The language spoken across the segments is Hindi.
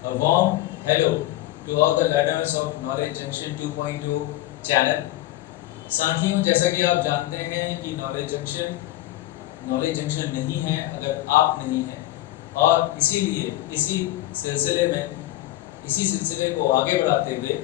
A warm hello to all the learners of Knowledge Junction 2.2 channel. साथियों, जैसा कि आप जानते हैं कि नॉलेज जंक्शन नहीं है अगर आप नहीं हैं, और इसीलिए इसी सिलसिले को आगे बढ़ाते हुए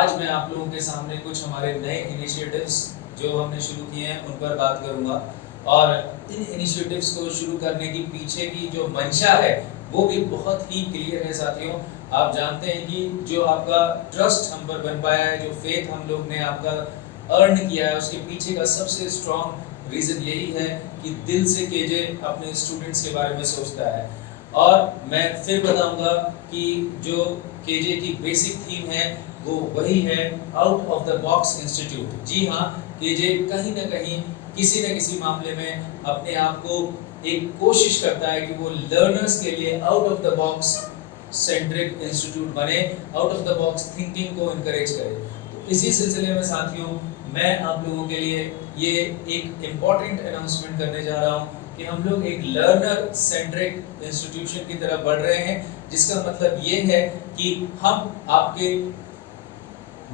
आज मैं आप लोगों के सामने कुछ हमारे नए इनिशिएटिव्स जो हमने शुरू किए हैं उन पर बात करूंगा। और इन इनिशिएटिव्स को शुरू करने की पीछे की जो मंशा है वो भी बहुत ही क्लियर है। साथियों, आप जानते हैं कि जो आपका ट्रस्ट हम पर बन पाया है, जो फेथ हम लोग ने आपका अर्न किया है, उसके पीछे का सबसे स्ट्रॉन्ग रीज़न यही है कि दिल से केजे अपने स्टूडेंट्स के बारे में सोचता है। और मैं फिर बताऊंगा कि जो केजे की बेसिक थीम है वो वही है out of the box institute. जी हाँ, केजे कहीं ना कहीं किसी न किसी मामले में अपने आप को एक कोशिश करता है कि वो लर्नर्स के लिए out of the box centric institute बने, out of the box thinking को इनकरेज करे। तो इसी सिलसिले में साथियों, मैं आप लोगों के लिए ये एक इम्पॉर्टेंट अनाउंसमेंट करने जा रहा हूँ कि हम लोग एक लर्नर सेंट्रिक इंस्टीट्यूशन की तरफ बढ़ रहे हैं, जिसका मतलब ये है कि हम आपके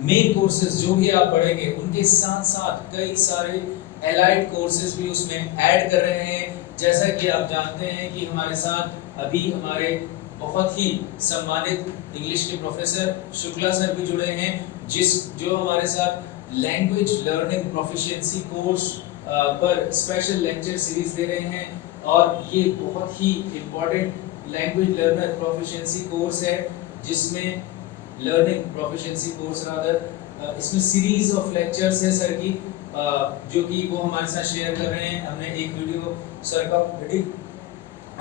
मेन कोर्सेज जो भी आप पढ़ेंगे उनके साथ साथ कई सारे एलाइड कोर्सेज भी उसमें ऐड कर रहे हैं। जैसा कि आप जानते हैं कि हमारे साथ अभी हमारे बहुत ही सम्मानित इंग्लिश के प्रोफेसर शुक्ला सर भी जुड़े हैं, जो हमारे साथ लैंग्वेज लर्निंग प्रोफिशिएंसी कोर्स पर स्पेशल लेक्चर सीरीज दे रहे हैं। और ये बहुत ही important language learner proficiency course है, जिसमें लर्निंग प्रोफिशिएंसी कोर्स रादर इसमें सीरीज ऑफ लेक्चर्स है सर की, जो कि वो हमारे साथ शेयर कर रहे हैं। हमने एक वीडियो सर का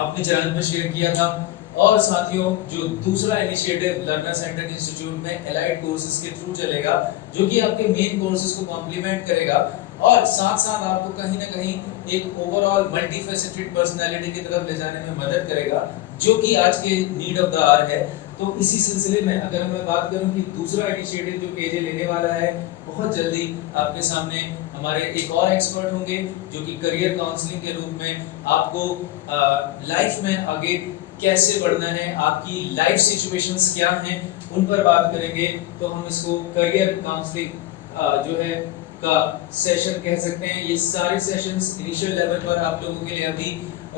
अपने चैनल पर शेयर किया था। और साथियों, जो दूसरा इनिशिएटिव लर्नर सेंटर इंस्टीट्यूट में एलाइड कोर्सेज के थ्रू चलेगा, जो कि आपके मेन कोर्सेज को कॉम्प्लीमेंट करेगा और साथ साथ आपको कहीं ना कहीं एक ओवरऑल मल्टीफेसेटेड पर्सनालिटी की तरफ ले जाने में मदद करेगा, जो कि आज के नीड ऑफ द आवर है। तो इसी सिलसिले में अगर मैं बात करूं कि दूसरा इनिशिएटिव जो केजे लेने वाला है, बहुत जल्दी आपके सामने हमारे एक और एक्सपर्ट होंगे जो कि करियर काउंसलिंग के रूप में आपको लाइफ में आगे कैसे बढ़ना है, आपकी लाइफ सिचुएशंस क्या हैं, उन पर बात करेंगे। तो हम इसको करियर काउंसलिंग जो है का सेशन कह सकते हैं। ये सारे सेशंस इनिशियल लेवल पर आप लोगों के लिए अभी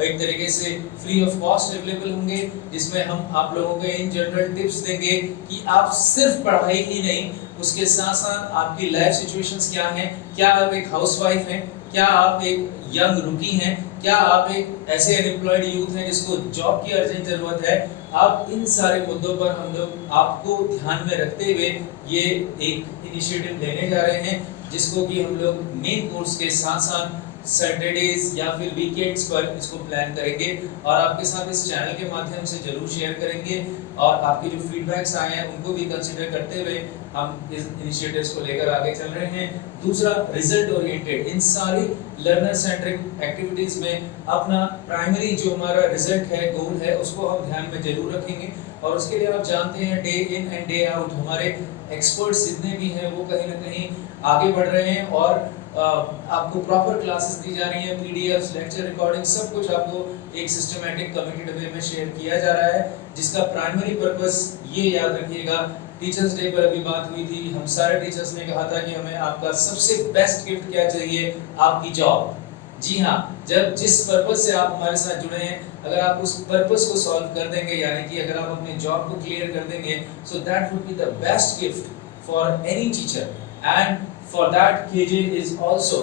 एक तरीके से फ्री ऑफ कॉस्ट अवेलेबल होंगे, जिसमें हम आप लोगों को इन जनरल टिप्स देंगे कि आप सिर्फ पढ़ाई ही नहीं, उसके साथ साथ आपकी लाइफ सिचुएशंस क्या हैं, क्या आप एक हाउसवाइफ हैं, क्या आप एक यंग रुकी हैं, क्या आप एक ऐसे अनएम्प्लॉयड यूथ हैं जिसको जॉब की अर्जेंट जरूरत है। आप इन सारे मुद्दों पर हम लोग आपको ध्यान में रखते हुए ये एक इनिशिएटिव लेने जा रहे हैं, जिसको कि हम लोग मेन कोर्स के साथ साथ सैटरडेज या फिर वीकेंड्स पर इसको प्लान करेंगे और आपके साथ इस चैनल के माध्यम से जरूर शेयर करेंगे। और आपके जो फीडबैक्स आए हैं उनको भी कंसीडर करते हुए हम इस इनिशिएटिव्स को लेकर आगे चल रहे हैं। दूसरा, रिजल्ट ओरिएंटेड। इन सारी लर्नर सेंट्रिक एक्टिविटीज में अपना प्राइमरी जो हमारा रिजल्ट है, गोल है, उसको हम ध्यान में जरूर रखेंगे। और उसके लिए आप जानते हैं, day in and day out हमारे एक्सपर्ट्स जितने भी हैं वो कहीं ना कहीं आगे बढ़ रहे हैं और आपको प्रॉपर क्लासेस दी जा रही हैं, पीडीएफ्स, लेक्चर रिकॉर्डिंग, सब कुछ आपको एक सिस्टमैटिक कमिटेड वे में शेयर किया जा रहा है, जिसका प्राइमरी पर्पस ये याद रखिएगा। टीचर्स डे पर अभी बात हुई थी, हम सारे टीचर्स ने कहा था कि हमें आपका सबसे बेस्ट गिफ्ट क्या चाहिए, आपकी जॉब। जी हाँ, जब जिस पर्पस से आप हमारे साथ जुड़े हैं, अगर आप उस पर्पस को सॉल्व कर देंगे, यानी कि अगर आप अपने जॉब को क्लियर कर देंगे, so that would be the best gift for any teacher. And for that, KJ is also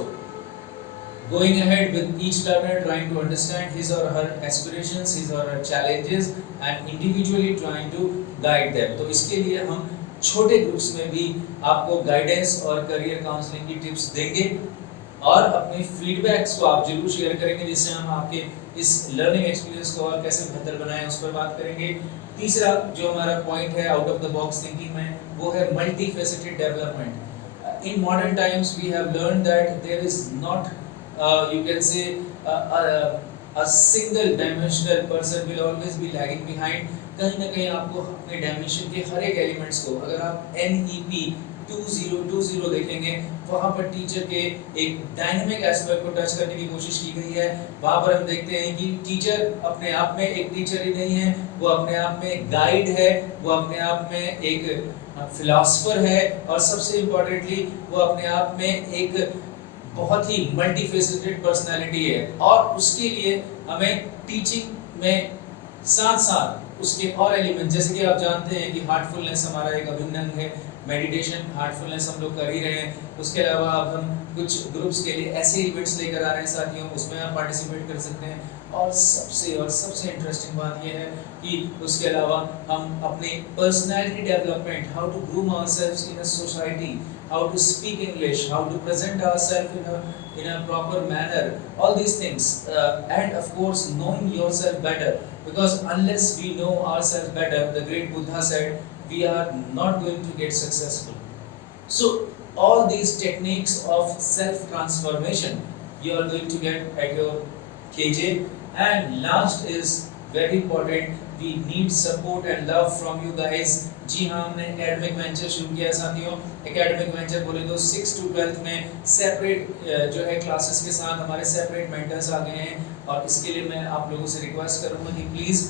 going ahead with each learner, trying to understand his or her aspirations, his or her challenges, and individually trying to guide them. तो इसके लिए हम छोटे ग्रुप्स में भी आपको गाइडेंस और करियर काउंसलिंग की टिप्स देंगे और अपने फीडबैक्स को आप जरूर शेयर करेंगे, जिससे हम आपके इस लर्निंग एक्सपीरियंस को और कैसे बेहतर बनाएं उस पर बात करेंगे। तीसरा जो हमारा पॉइंट है out of the box thinking में, वो है multi faceted development. In modern times we have learned that there is not you can say a single dimensional person will always be lagging behind। कहीं ना कहीं आपको अपने डायमेंशन के हर एक एलिमेंट्स को, अगर आप NEP 2020 देखेंगे, वहाँ पर टीचर के एक डायनामिक एस्पेक्ट को टच करने की कोशिश की गई है। वहाँ पर हम देखते हैं कि टीचर अपने आप में एक टीचर ही नहीं है, वो अपने आप में एक गाइड है, वो अपने आप में एक फिलोसफर है, और सबसे इम्पोर्टेंटली वो अपने आप में एक बहुत ही मल्टीफेसेटेड पर्सनालिटी है। और उसके लिए हमें टीचिंग में साथ साथ उसके और एलिमेंट, जैसे कि आप जानते हैं कि हार्टफुलनेस हमारा एक अभिन्न अंग है, मेडिटेशन हार्टफुलनेस हम लोग कर ही रहे हैं। उसके अलावा अब हम कुछ ग्रुप्स के लिए ऐसे इवेंट्स लेकर आ रहे हैं साथियों, उसमें आप पार्टिसिपेट कर सकते हैं। और सबसे इंटरेस्टिंग बात यह है कि उसके अलावा हम अपने personality development, how to groom ourselves in a society, how to speak English, how to present ourselves in a proper manner, all these things, and of course knowing yourself better, because unless we know ourselves better, the great Buddha said, we are not going to get successful. So all these techniques of self transformation you are going to get at your KJ. And last is very important, we need support and love from you guys. जी हाँ, हमने एकेडमिक वेंचर शुरू किया है साथियों। एकेडमिक वेंचर बोले तो 6 to 12th में सेपरेट जो है क्लासेस के साथ हमारे सेपरेट मेंटर्स आ गए हैं, और इसके लिए मैं आप लोगों से रिक्वेस्ट करूँगा कि प्लीज़,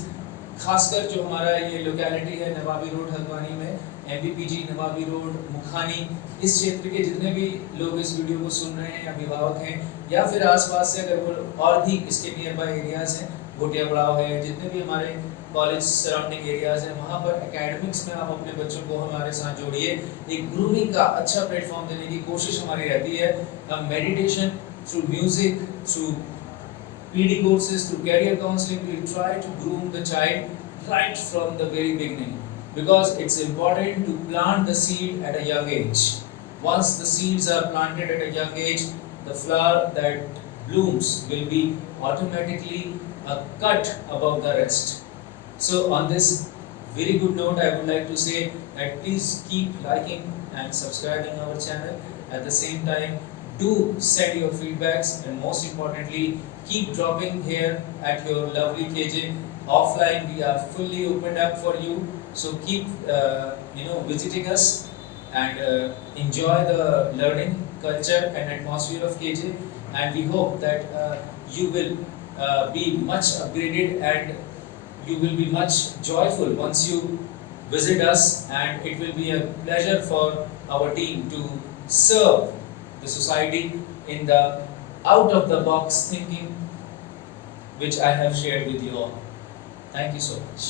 खासकर जो हमारा ये लोकेलिटी है नवाबी रोड हल्द्वानी में, MBPG नवाबी रोड मुखानी, इस क्षेत्र के जितने भी लोग इस वीडियो को सुन रहे हैं, अभिभावक हैं या फिर आसपास से अगर वो और भी इसके नियर बाय एरियाज़ हैं, भोटिया बड़ाव है, जितने भी हमारे कॉलेज सराउंडिंग एरियाज़ हैं, वहाँ पर एकेडमिक्स में आप अपने बच्चों को हमारे साथ जोड़िए। एक ग्रूमिंग का अच्छा प्लेटफॉर्म देने की कोशिश हमारी रहती है। हम meditation through music, through PD courses, through career counseling, we try to groom the child right from the very beginning, because it's important to plant the seed at a young age. Once the seeds are planted at a young age, the flower that blooms will be automatically a cut above the rest. So on this very good note, I would like to say that please keep liking and subscribing our channel. At the same time, do send your feedbacks, and most importantly, keep dropping here at your lovely KJ. Offline, we are fully opened up for you. So keep visiting us and enjoy the learning culture and atmosphere of KJ. And we hope that you will be much upgraded, and you will be much joyful once you visit us, and it will be a pleasure for our team to serve the society in the out of the box thinking which I have shared with you all. Thank you so much.